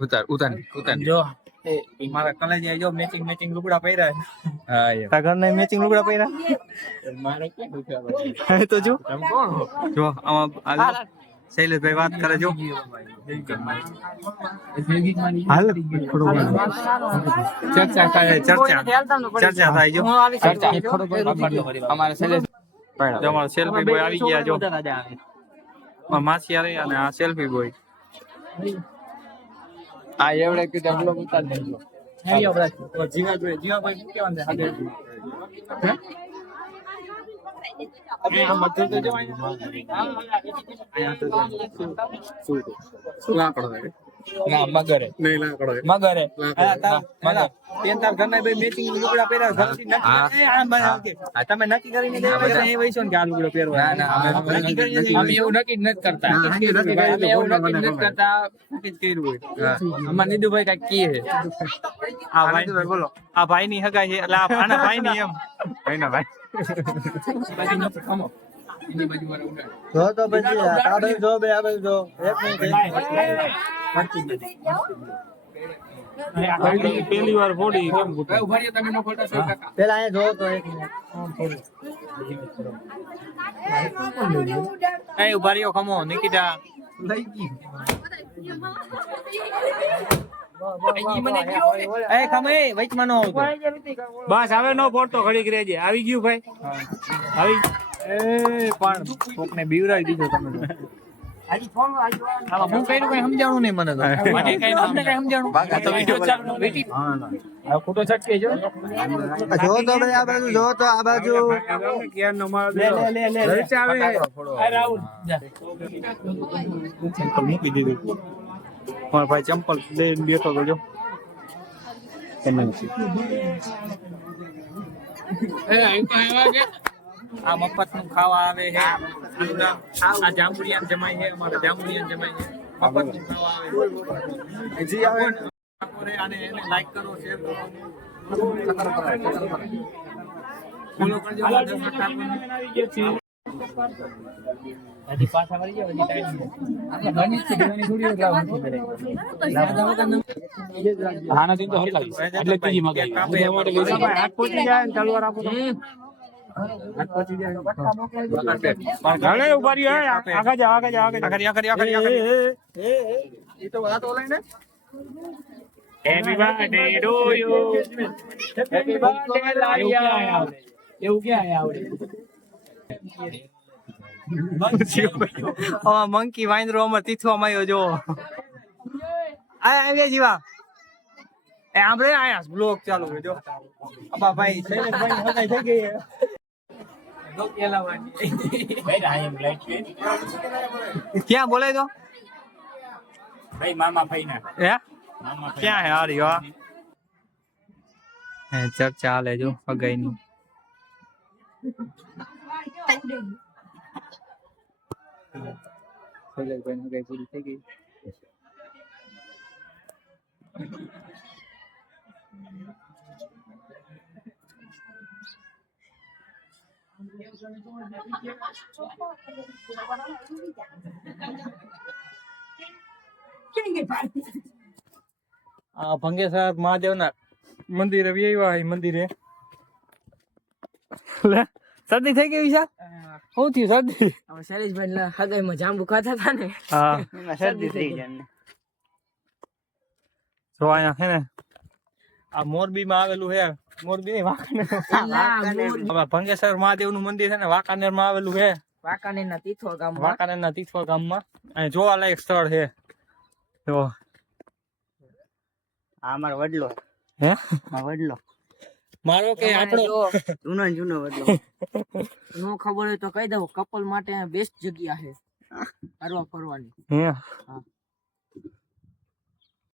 ઉતાર ઉતાર ઉતાર જો મારા કલેજે જો મેચિંગ મેચિંગ લુગડા પહેર્યા હા યાર તારા ઘરના મેચિંગ લુગડા પહેર્યા મારે ક્યાં દુખ્યા તો જો તમે કોણ હો જો આમાં શૈલેષભાઈ વાત કરે જો હાલ ચર્ચા થાય જો અમારે શૈલેષ અમારો સેલ્ફી બોય આવી ગયા જો માસી આવે અને આ સેલ્ફી બોય આ એવડે કે ઢગલો ઉતાર દેજો જીવાભાઈ કેવા છે હાજર અબે આ મત તો જો અહીંયા તો શું લાકડો ના મગરે નહીં લાકડો મગરે મગર તેન તાર ઘરના બે મેચિંગ લુગડા પહેર્યા ઘરથી નક્કી આ તમે નક્કી કરીને દેવા એ વઈસો ને કે આ લુગડો પહેરવા ના ના નક્કી કરીને અમે એવું નક્કી જ નથી કરતા અમે એવું નક્કી નથી કરતા નક્કી જ કર્યું હોય અમાર નિદુભાઈ કાઈ કી હે આ ભાઈ બોલો આ ભાઈ ની હગાઈ છે એટલે આ આના ભાઈ ની એમ ભાઈના ભાઈ જો તો પછી આ ભાઈ જો બે આ ભાઈ જો એક મિનિટ પહેલી વાર ફોડી કેમ ઉભારીએ તમે નો ફોટો સેવ કાકા પેલા અહીંયા જો તો એક મિનિટ એ ઉભારીઓ ખમો નિકિતા લઈ ગઈ એ ખમે વચમાં નો આવતો બસ હવે નો ફોટો ઘડીક રહેજે આવી ગયું ભાઈ આવી એ પણ કોકને બીવરાઈ દીધો તમે આજી ફોન આજો હું કઈ સમજાણું નહીં મને તો મને કઈ અમને કઈ સમજાણું બાકી તો વિડિયો ચાલુ વેટી હા આ ફોટો છટકે જો તો ભાઈ આ બાજુ જો તો આ બાજુ કેર નો માર લે રચ આવે આ રાઉલ ચંપલ મૂકી દીધું માર ભાઈ ચંપલ લઈને બેઠો તો જો કેને એ આઈ તો આવ્યા કે આ મફત નું ખાવા આવે છે આ જાંબુડિયાન જમાઈ છે અમારા જાંબુડિયાન જમાઈ છે મફત નું ખાવા આવે જી આવે આને એને લાઈક કરો શેર કરો ફોલો કરજો હજી પાછા વળી જાવ હજી ટાઈમ આપણે ઘણી છે ઘણી થોડી હા ના તો હરી લાગી એટલે ત્રીજી મગાઈ કાપે અમારે લઈ જાય હાથ પહોંચી જાય ને તલવાર આપો ઘણે ઉભા રહ્યો આગળ જાવ આગળ જાવ આગળ એ તો વાત ઓલાય ને happy birthday to you happy birthday Laliya એવું ક્યાં આવડે મંકી વાંદરો અમાર તીથવામાં આવ્યો જો આવી જીવા એ આપણે આયા બ્લોગ ચાલુ છે જો અબા ભાઈ શૈલેષભાઈ હગાઈ થઈ ગઈ ક્યાં બોલાય તો ભાઈ મામા ભાઈ ના હે ક્યાં હે હારી વાહ હે ચર્ચા હાલે જો હગાઈ ની શૈલેષભાઈ હગાઈ પૂરી થઈ ગઈ ભંગેશ્વર મહાદેવ ના મંદિરે આવ્યા મંદિરે શરદી થઈ ગઈ વિશાલ શું થયું શરદી શૈલેષભાઈ હગાઈમાં જાંબુ ખાતા હતા ને હા શરદી થઈ ગઈ જો અહીંયા છે ને આ મોરબી માં આવેલું છે મોરબી ની વાંકાનેર ભંગેશ્વર મહાદેવ નું મંદિર છે ને વાંકાનેર માં આવેલું છે વાંકાનેર ના તીથવા ગામમાં અને જોવાલાયક સ્થળ છે જો આ મારો વડલો હે વડલો મારો કે આપણો જૂનો વડલો નો ખબર હોય તો કહી દઉં કપલ માટે બેસ્ટ જગ્યા છે ફરવાની હે